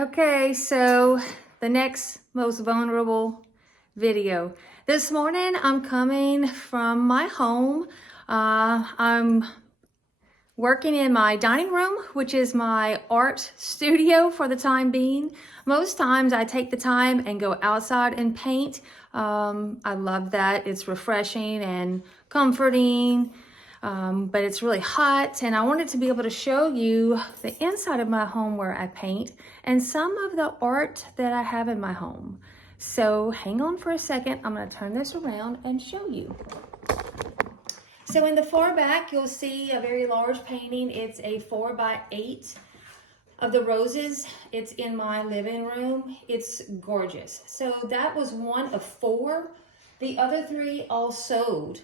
Okay, so the next most vulnerable video. This morning I'm coming from my home. I'm working in my dining room, which is my art studio for the time being. Most times I take the time and go outside and paint. I love that. It's refreshing and comforting. But it's really hot, and I wanted to be able to show you the inside of my home where I paint and some of the art that I have in my home. So hang on for a second. I'm going to turn this around and show you. So in the far back, you'll see a very large painting. It's a 4x8 of the roses. It's in my living room. It's gorgeous. So that was one of 4. The other 3 all sold.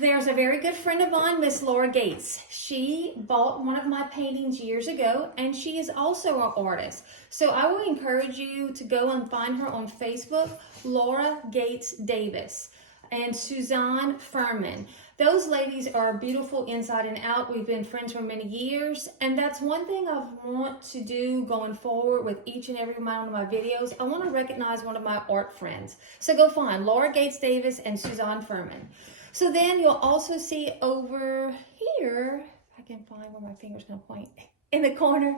There's a very good friend of mine, Miss Laura Gates. She bought one of my paintings years ago, and she is also an artist. So I will encourage you to go and find her on Facebook, Laura Gates Davis and Suzanne Furman. Those ladies are beautiful inside and out. We've been friends for many years, and that's one thing I want to do going forward with each and every one of my videos. I want to recognize one of my art friends. So go find Laura Gates Davis and Suzanne Furman. So then you'll also see over here, if I can find where my finger's going to point, in the corner,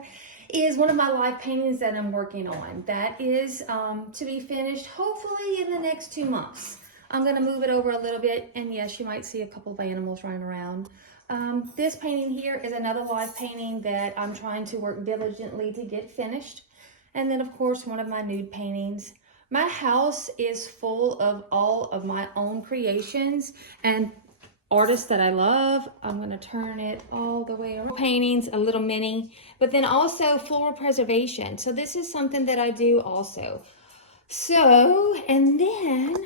is one of my live paintings that I'm working on. That is to be finished hopefully in the next 2 months. I'm going to move it over a little bit, and yes, you might see a couple of animals running around. This painting here is another live painting that I'm trying to work diligently to get finished. And then, of course, one of my nude paintings. My house is full of all of my own creations and artists that I love. I'm going to turn it all the way around. Paintings, a little mini, but then also floral preservation. So this is something that I do also. So, and then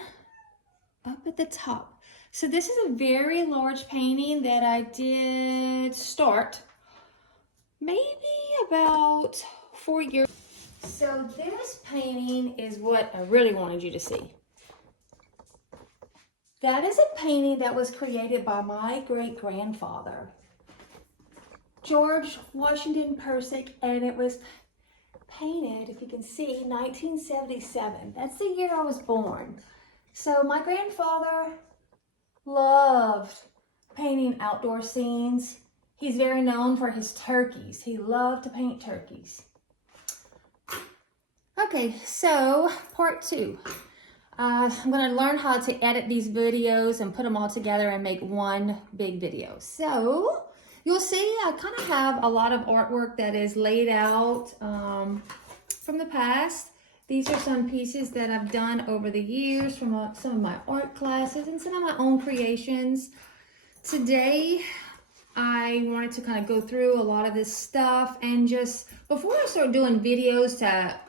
up at the top. So this is a very large painting that I did start maybe about 4 years. So this painting is what I really wanted you to see. That is a painting that was created by my great-grandfather, George Washington Persick, and it was painted, if you can see, 1977. That's the year I was born. So my grandfather loved painting outdoor scenes. He's very known for his turkeys. He loved to paint turkeys. Okay, so part 2. I'm going to learn how to edit these videos and put them all together and make one big video. So you'll see I kind of have a lot of artwork that is laid out from the past. These are some pieces that I've done over the years from some of my art classes and some of my own creations. Today, I wanted to kind of go through a lot of this stuff, and just before I start doing videos to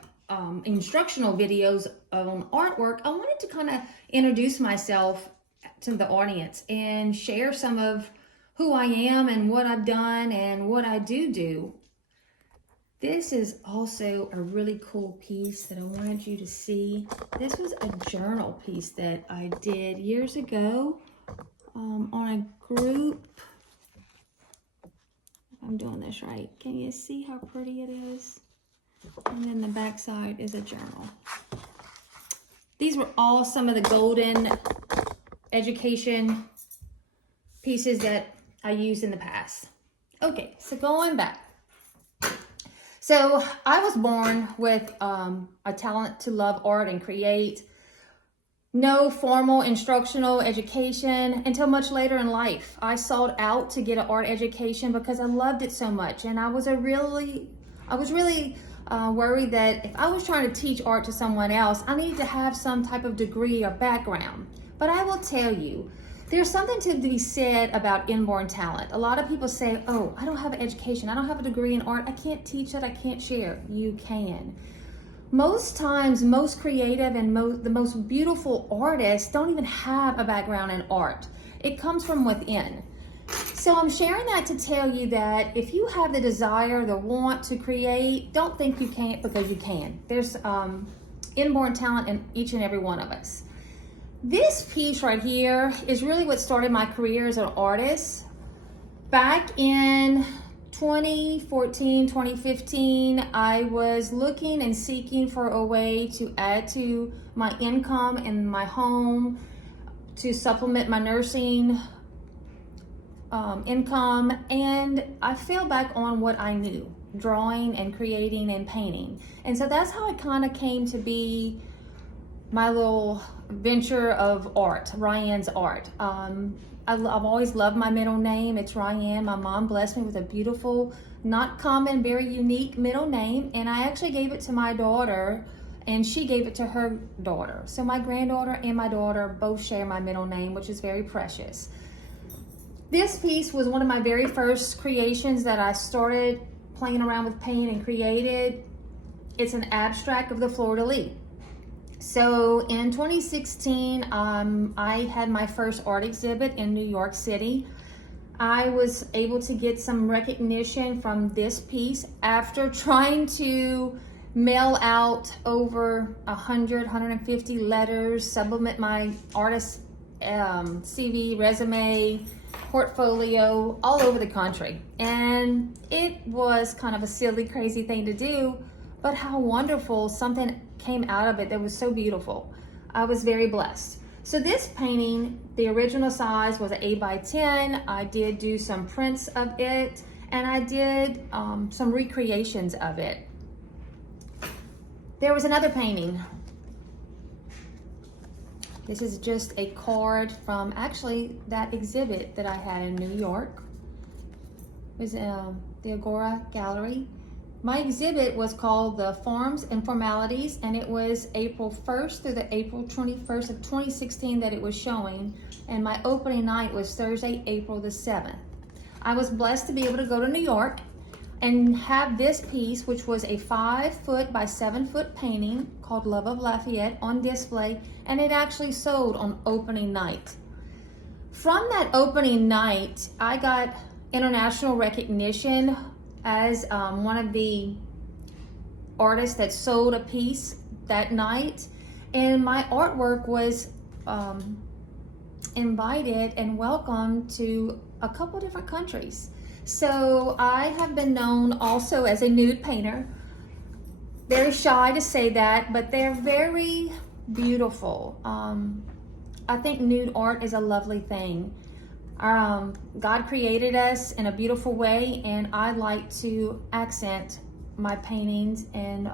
instructional videos on artwork, I wanted to kind of introduce myself to the audience and share some of who I am and what I've done and what I do. This is also a really cool piece that I wanted you to see. This was a journal piece that I did years ago on a group. If I'm doing this right, can you see how pretty it is? And then the back side is a journal. These were all some of the golden education pieces that I used in the past. Okay, so going back. So I was born with a talent to love art and create. No formal instructional education until much later in life. I sought out to get an art education because I loved it so much, and I was really worried that if I was trying to teach art to someone else, I needed to have some type of degree or background. But I will tell you, there's something to be said about inborn talent. A lot of people say, oh, I don't have an education, I don't have a degree in art, I can't teach it, I can't share. You can. Most times, most creative and the most beautiful artists don't even have a background in art. It comes from within. So I'm sharing that to tell you that if you have the desire, the want to create, don't think you can't, because you can. There's inborn talent in each and every one of us. This piece right here is really what started my career as an artist. Back in 2014, 2015, I was looking and seeking for a way to add to my income in my home to supplement my nursing income, and I fell back on what I knew, drawing and creating and painting. And so that's how it kind of came to be my little venture of art, Ryan's Art. I've always loved my middle name. It's Ryan. My mom blessed me with a beautiful, not common, very unique middle name, and I actually gave it to my daughter, and she gave it to her daughter. So my granddaughter and my daughter both share my middle name, which is very precious. This piece was one of my very first creations that I started playing around with paint and created. It's an abstract of the fleur-de-lis. So in 2016, I had my first art exhibit in New York City. I was able to get some recognition from this piece after trying to mail out over 150 letters, supplement my artist CV, resume, portfolio all over the country. And it was kind of a silly, crazy thing to do, but how wonderful something came out of it that was so beautiful. I was very blessed. So this painting, the original size was an 8x10. I did do some prints of it, and I did some recreations of it. There was another painting. This is just a card from actually that exhibit that I had in New York. It was the Agora Gallery. My exhibit was called The Forms and Formalities, and it was April 1st through the April 21st of 2016 that it was showing, and my opening night was Thursday, April the 7th. I was blessed to be able to go to New York and have this piece, which was a 5-foot by 7-foot painting called Love of Lafayette, on display, and it actually sold on opening night. From that opening night, I got international recognition as one of the artists that sold a piece that night, and my artwork was invited and welcomed to a couple different countries. So I have been known also as a nude painter. Very shy to say that, but they're very beautiful. I think nude art is a lovely thing. God created us in a beautiful way, and I like to accent my paintings and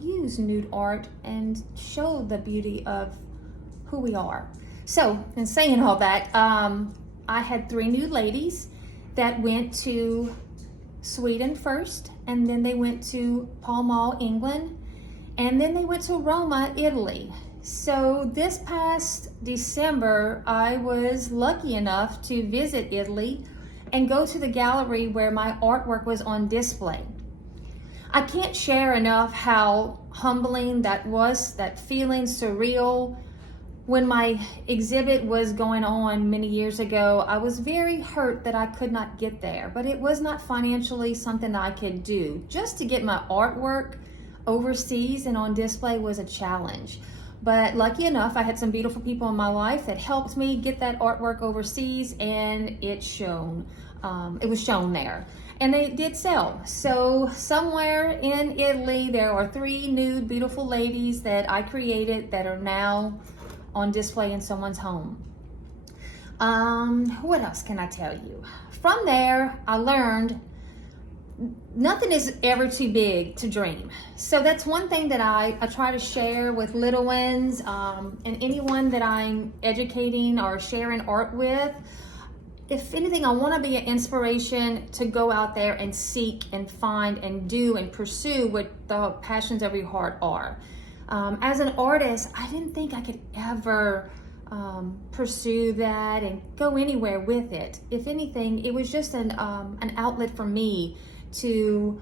use nude art and show the beauty of who we are. So, in saying all that, I had 3 nude ladies that went to Sweden first, and then they went to Pall Mall, England, and then they went to Roma, Italy. So this past December, I was lucky enough to visit Italy and go to the gallery where my artwork was on display. I can't share enough how humbling that was, that feeling surreal. When my exhibit was going on many years ago, I was very hurt that I could not get there, but it was not financially something I could do. Just to get my artwork overseas and on display was a challenge. But lucky enough, I had some beautiful people in my life that helped me get that artwork overseas, and it shone. It was shown there, and they did sell. So somewhere in Italy, there are 3 nude, beautiful ladies that I created that are now on display in someone's home. What else can I tell you? From there, I learned nothing is ever too big to dream. So that's one thing that I try to share with little ones and anyone that I'm educating or sharing art with. If anything, I want to be an inspiration to go out there and seek and find and do and pursue what the passions of your heart are. As an artist, I didn't think I could ever pursue that and go anywhere with it. If anything, it was just an outlet for me to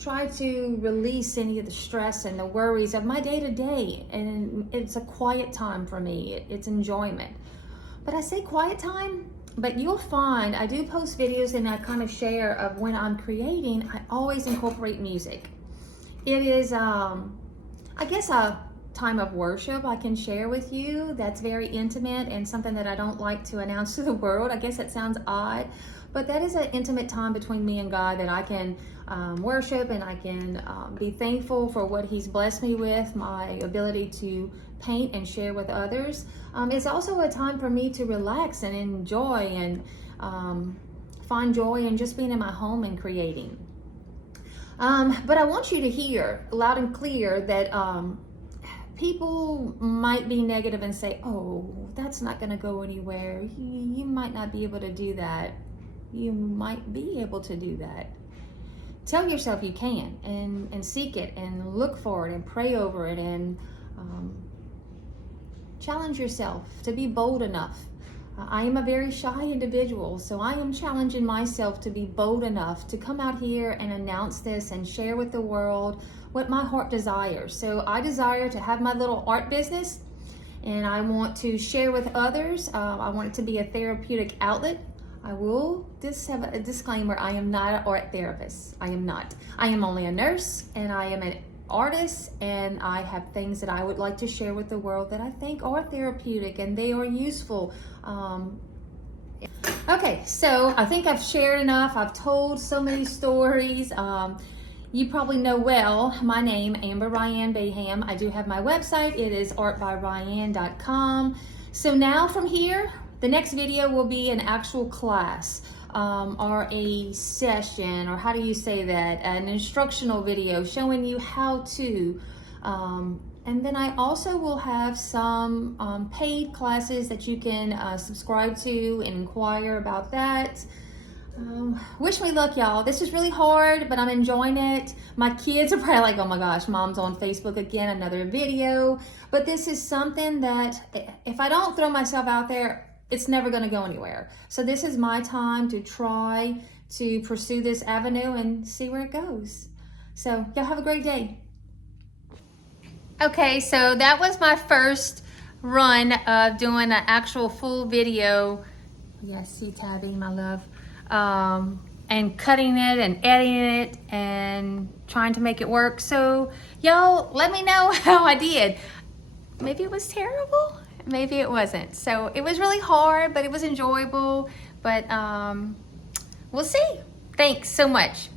try to release any of the stress and the worries of my day-to-day, and it's a quiet time for me. It's enjoyment. But I say quiet time, but you'll find I do post videos and I kind of share of when I'm creating. I always incorporate music. It is I guess a time of worship I can share with you that's very intimate and something that I don't like to announce to the world. I guess it sounds odd, but that is an intimate time between me and God that I can worship, and I can be thankful for what He's blessed me with, my ability to paint and share with others. It's also a time for me to relax and enjoy and find joy in just being in my home and creating. But I want you to hear loud and clear that people might be negative and say, oh, that's not going to go anywhere. You might not be able to do that. You might be able to do that. Tell yourself you can, and seek it and look for it and pray over it, and challenge yourself to be bold enough. I am a very shy individual, so I am challenging myself to be bold enough to come out here and announce this and share with the world what my heart desires. So I desire to have my little art business, and I want to share with others. I want it to be a therapeutic outlet. I will just have a disclaimer: I am not an art therapist. I am not. I am only a nurse, and I am an artist, and I have things that I would like to share with the world that I think are therapeutic and they are useful. Okay, so I think I've shared enough. I've told so many stories. You probably know well my name, Amber Ryan Baham. I do have my website. It is artbyryan.com. So now from here, the next video will be an actual class, or a session, or how do you say that? An instructional video showing you how to. And then I also will have some paid classes that you can subscribe to and inquire about that. Wish me luck, y'all. This is really hard, but I'm enjoying it. My kids are probably like, oh my gosh, Mom's on Facebook again, another video. But this is something that if I don't throw myself out there, it's never going to go anywhere. So this is my time to try to pursue this avenue and see where it goes. So y'all have a great day. Okay, so that was my first run of doing an actual full video. Yes, see Tabby, my love. And cutting it and editing it and trying to make it work. So y'all let me know how I did. Maybe it was terrible, maybe it wasn't. So it was really hard, but it was enjoyable. But we'll see. Thanks so much.